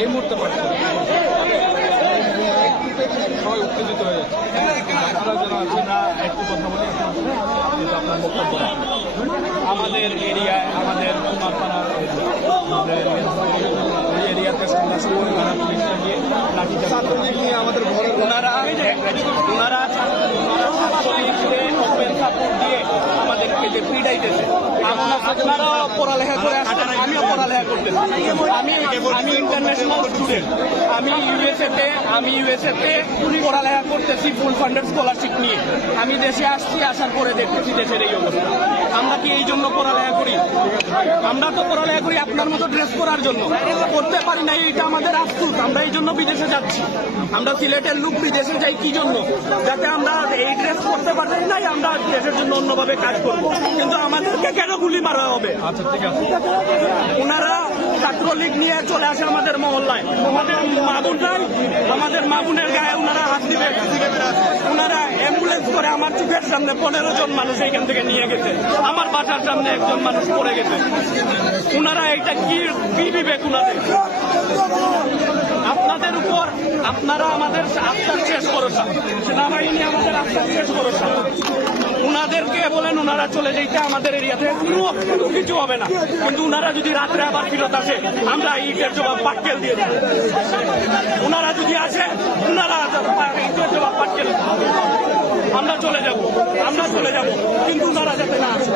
এই মুহূর্তে পাচ্ছি সবাই উত্তেজিত হয়ে যাচ্ছে। আপনারা যারা আছেন না একটু কথা বলি, যেটা আপনার বক্তব্য। আমাদের এরিয়ায়, আমাদের কুমারপাড়ার ওই এরিয়াতে সন্ন্যাসী পরিবারের পুলিশটা গিয়ে লাঠিচার্জ নিয়ে আমাদের ঘরে ওনারা ছাত্রলীগকে ওপেন সাপোর্ট দিয়ে আমাদেরকে যে পিড়াইতেছে। আপনারাও পড়ালেখা করে আসছেন, আমিও পড়ালেখা করতেছি। আমি ইন্টারন্যাশনাল স্টুডেন্ট। আমি ইউএসএতে পড়ালেখা করতেছি ফুল ফান্ডেড স্কলারশিপ নিয়ে। আমি দেশে আসছি, আসার পরে দেখতেছি দেশের এই অবস্থা। আমরা কি এই জন্য পড়ালেখা করি? আমরা তো পড়ালেখা করি আপনার মতো ড্রেস করার জন্য, করতে পারি না। এইটা আমাদের আফসোস। আমরা এই জন্য বিদেশে যাচ্ছি। আমরা সিলেটের লোক বিদেশে যাই কি জন্য? যাতে আমরা এই ড্রেস করতে পারি নাই, আমরা দেশের জন্য অন্যভাবে কাজ করব। কিন্তু আমাদেরকে কেন গুলি মারা হবে? আচ্ছা, ঠিক আছে। ওনারা ছাত্রলীগ নিয়ে চলে আসে আমাদের মহল্লায়। আমাদের মা বোনের গায়ে ওনারা হাত দিবে। ওনারা অ্যাম্বুলেন্স করে আমার চোখের সামনে 15 জন মানুষ এইখান থেকে নিয়ে গেছে। আমার বাসার সামনে একজন মানুষ পড়ে গেছে। ওনারা এটা কি বিবেক ওনাদের? আপনাদের উপর আপনারা আমাদের আস্থার শেষ ভরসা, সেনাবাহিনী আমাদের আস্থার শেষ ভরসা। উনাদেরকে বলেন উনারা চলে যেতে আমাদের এরিয়াতে কোনো কিছু হবে না। কিন্তু উনারা যদি রাত্রে আবার ফিরত আসে, আমরা ইটের জবাব পাটকেল দিয়ে দেব। উনারা যদি আসে, উনারা ইটের জবাব পাটকেল, আমরা চলে যাব। কিন্তু উনারা যাতে না আসে।